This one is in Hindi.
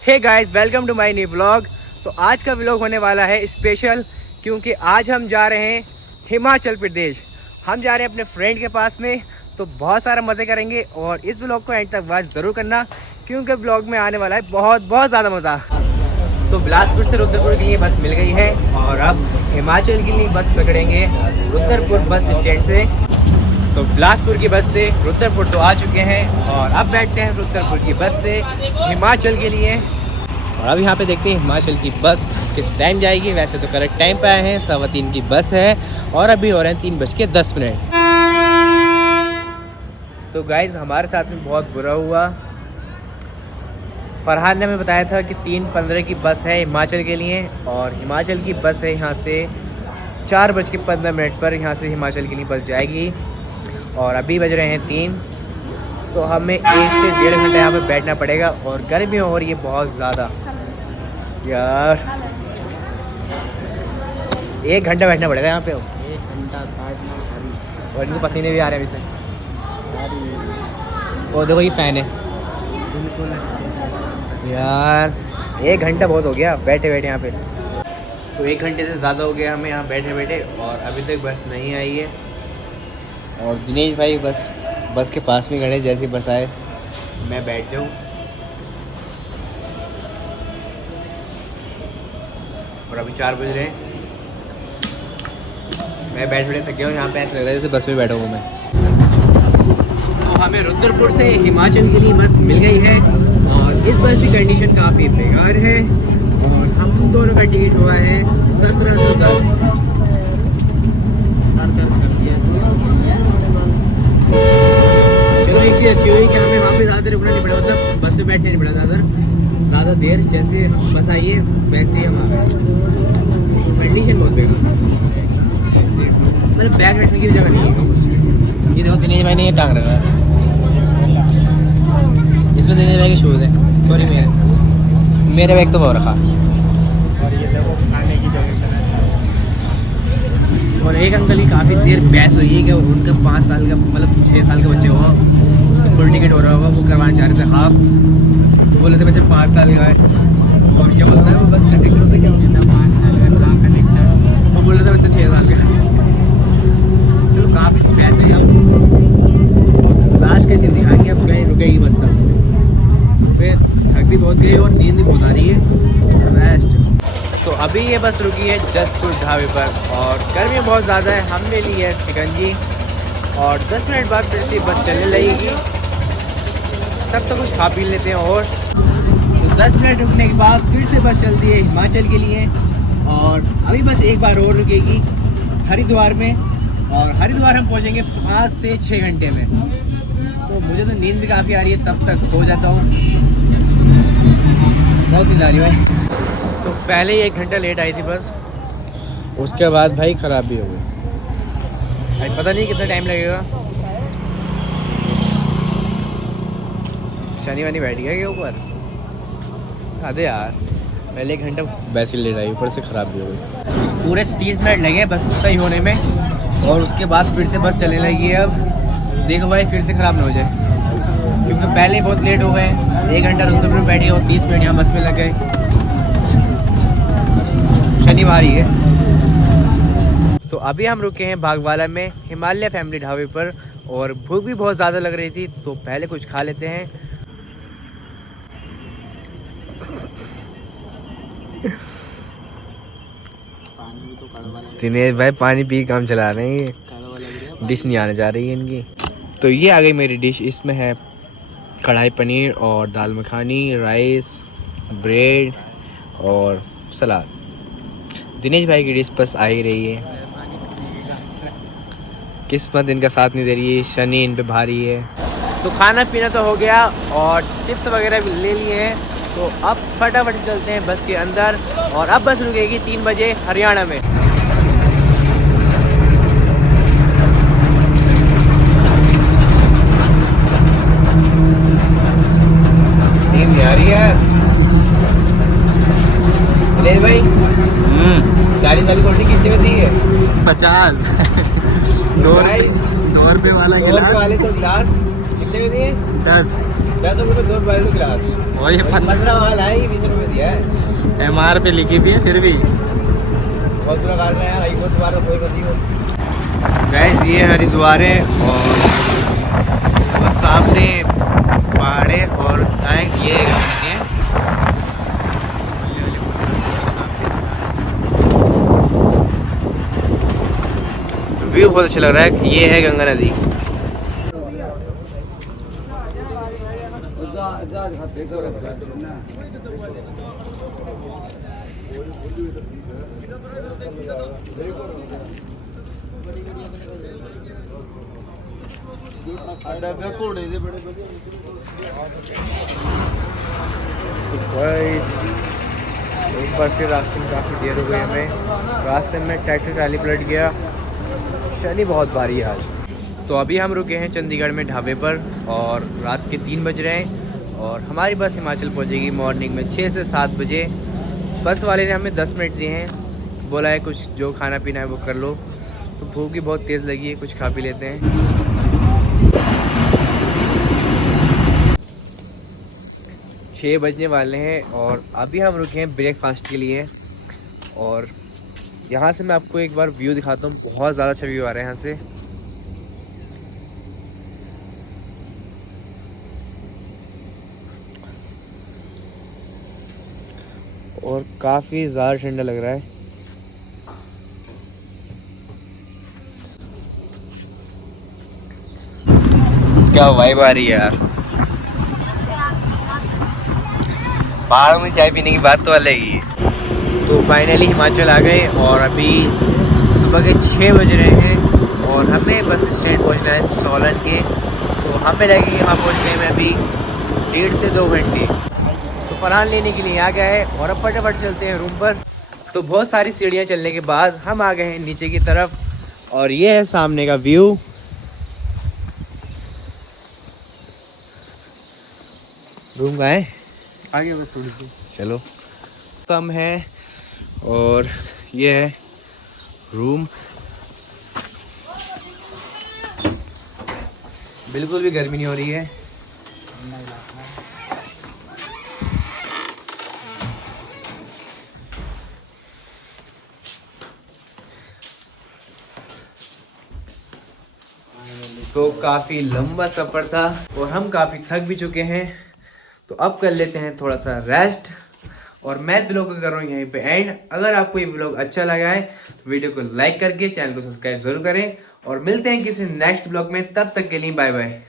Hey guys, welcome to my new vlog. तो आज का व्लॉग होने वाला है स्पेशल, क्योंकि आज हम जा रहे हैं हिमाचल प्रदेश। हम जा रहे हैं अपने फ्रेंड के पास में, तो बहुत सारा मज़े करेंगे और इस व्लॉग को एंड तक वॉच ज़रूर करना, क्योंकि व्लॉग में आने वाला है बहुत ज़्यादा मज़ा। तो बिलासपुर से रुद्रपुर के लिए बस मिल गई है और अब हिमाचल के लिए बस पकड़ेंगे रुद्रपुर बस स्टैंड से। तो बिलासपुर की बस से रुद्रपुर तो आ चुके हैं और अब बैठते हैं रुद्रपुर की बस से हिमाचल के लिए। और अब यहाँ पे देखते हैं हिमाचल की बस किस टाइम जाएगी। वैसे तो करेक्ट टाइम पे आए हैं, 3:15 की बस है और अभी हो रहे हैं 3:10। तो गाइज़, हमारे साथ में बहुत बुरा हुआ। फरहान ने हमें बताया था कि 3:15 की बस है हिमाचल के लिए और हिमाचल की बस है यहाँ से 4:15 पर यहाँ से हिमाचल के लिए बस जाएगी। और अभी बज रहे हैं 3, तो हमें 1 से 1.5 घंटा यहाँ पे बैठना पड़ेगा और गर्मी हो रही है बहुत ज़्यादा यार। 1 घंटा बैठना पड़ेगा यहाँ पे, 1 घंटा बैठना। और इनको पसीने भी आ रहे हैं अभी से। और देखो ये फ़ैन है बिल्कुल यार। 1 घंटा बहुत हो गया बैठे बैठे यहाँ पे, तो 1 घंटे से ज़्यादा हो गया हमें यहाँ बैठे बैठे और अभी तक बस नहीं आई है। और दिनेश भाई बस के पास में खड़े, जैसे बस आए मैं बैठ जाऊँ। और अभी 4 बज रहे हैं, मैं बैठ थक गया हूँ यहाँ पे। ऐसा लग रहा है जैसे बस में बैठा हूँ मैं। तो हमें रुद्रपुर से हिमाचल के लिए बस मिल गई है और इस बस की कंडीशन काफ़ी बेकार है और हम दोनों का टिकट हुआ है 1710। चलो एक चीज़ अच्छी हुई कि हमें वहाँ पे ज़्यादा देर रुकना नहीं पड़ा, मतलब बस में बैठने नहीं पड़ा ज़्यादा देर। जैसे बस आई है वैसे ही हम आ गए। कंडीशन बहुत बेकार, मतलब बैग रखने की भी जगह नहीं है। ये देखो दिनेश भाई ने ये टांग रखा है, इसमें दिनेश भाई के शूज़ है। सॉरी, मेरे बैग तो बहुत रखा। और ये देखो खाने की जगह। और एक अंकल की काफ़ी देर बहस हुई है कि उनका 5 साल का, मतलब 6 साल का बच्चे हुआ, उसका फुल टिकट हो रहा होगा, वो करवाना चाह रहे थे हाफ। तो बोले थे बच्चे 5 साल का है। और क्या बोलता है वो बस कंडक्टर होता है, क्या बोलता है 5 साल का हाँ कंडक्टर। वो बोल रहे थे बच्चे 6 साल का। चलो काफ़ी बहस हुई। अब लास्ट कैसे दिखाएंगे, अब कहीं रुकेगी बस तक। फिर थक भी बहुत गई और नींद भी बहुत आ रही है, रेस्ट। तो अभी ये बस रुकी है जसपुर ढाबे पर और गर्मी बहुत ज़्यादा है। हमने ली है सिकंजी और 10 मिनट बाद फिर से बस चलने लगेगी। तब तक कुछ खा पी लेते हैं। और तो 10 मिनट रुकने के बाद फिर से बस चलती है हिमाचल के लिए और अभी बस एक बार और रुकेगी हरिद्वार में और हरिद्वार हम पहुँचेंगे 5 से 6 घंटे में। तो मुझे तो नींद भी काफ़ी आ रही है, तब तक सो जाता हूँ। बहुत नींद आ रही है भाई। तो पहले ही 1 घंटा लेट आई थी बस, उसके बाद भाई ख़राब भी हो गई। भाई पता नहीं कितना टाइम लगेगा। शनि वानी बैठ गया क्या ऊपर? अरे यार, पहले 1 घंटा वैसे लेट आई, ऊपर से ख़राब भी हो गई। पूरे 30 मिनट लगे बस सही होने में और उसके बाद फिर से बस चलने लगी है। अब देखो भाई फिर से ख़राब ना हो जाए, क्योंकि पहले ही बहुत लेट हो गए। 1 घंटा रुद्रपुर में बैठी और 30 मिनट यहाँ बस में लग गए। शनिवार ही है। तो अभी हम रुके हैं बागवाला में हिमालय फैमिली ढाबे पर और भूख भी बहुत ज़्यादा लग रही थी, तो पहले कुछ खा लेते हैं। दिनेश भाई पानी पी काम चला रहे हैं, ये डिश नहीं आने जा रही है इनकी। तो ये आ गई मेरी डिश। इसमें है कढ़ाई पनीर और दाल मखानी, राइस, ब्रेड और सलाद। दिनेश भाई की डिश बस आ ही रही है। किस्मत इनका साथ नहीं दे रही है, शनि इन पे भारी है। तो खाना पीना तो हो गया और चिप्स वगैरह भी ले लिए हैं, तो अब फटाफट चलते हैं बस के अंदर। और अब बस रुकेगी 3 बजे हरियाणा में। नींद आ रही है भाई। 40 वाली कोल्ड ड्रिंक कितने में दी है? 50। 2 रुपये वाला गिलास। 2 रुपये वाले तो गिलास कितने में दिए? 10। ₹10 2 मोबाइल गिलास और ये 15 वाला है, ये 20 रुपये दिया है। MR पे लिखी भी है फिर भी। बहुत बुरा काट रहे हैं यार, वो दोबारा कोई बती हो। गैस ये हरिद्वार है और वो सामने पहाड़ है और ये है व्यू बहुत अच्छा लग रहा है। ये है गंगा नदी। एक बार फिर रास्ते में काफ़ी देर हो गई हमें। रास्ते में ट्रैक्टर ट्राली पलट गया। शनि बहुत भारी है आज। तो अभी हम रुके हैं चंडीगढ़ में ढाबे पर और रात के 3 बज रहे हैं और हमारी बस हिमाचल पहुंचेगी मॉर्निंग में 6 से 7 बजे। बस वाले ने हमें 10 मिनट दिए हैं, बोला है कुछ जो खाना पीना है वो कर लो। तो भूख भी बहुत तेज़ लगी है, कुछ खा पी लेते हैं। 6 बजने वाले हैं और अभी हम रुके हैं ब्रेकफास्ट के लिए। और यहाँ से मैं आपको एक बार व्यू दिखाता हूँ, बहुत ज़्यादा अच्छा व्यू आ रहा है यहाँ से। और काफ़ी ज़्यादा ठंडा लग रहा है। क्या वाइब आ रही है यार। पहाड़ों में चाय पीने की बात तो अलग ही है। तो फाइनली हिमाचल आ गए और अभी सुबह के 6 बज रहे हैं और हमें बस स्टैंड पहुंचना है सोलन के। तो हमें लगेंगे वहाँ पहुँचने में अभी 1.5 से 2 घंटे। तो फरहान लेने के लिए आ गया है और अब फटाफट चलते हैं रूम पर। तो बहुत सारी सीढ़ियाँ चलने के बाद हम आ गए हैं नीचे की तरफ और ये है सामने का व्यू। रूम का है आगे बस थोड़ी सी चलो। तो हम हैं और ये है रूम। बिल्कुल भी गर्मी नहीं हो रही है। तो काफ़ी लंबा सफ़र था और हम काफ़ी थक भी चुके हैं। तो अब कर लेते हैं थोड़ा सा रेस्ट और मैं इस व्लॉग को कर रहा हूँ यहीं पे एंड। अगर आपको ये व्लॉग अच्छा लगा है तो वीडियो को लाइक करके चैनल को सब्सक्राइब जरूर करें और मिलते हैं किसी नेक्स्ट व्लॉग में। तब तक के लिए बाय बाय।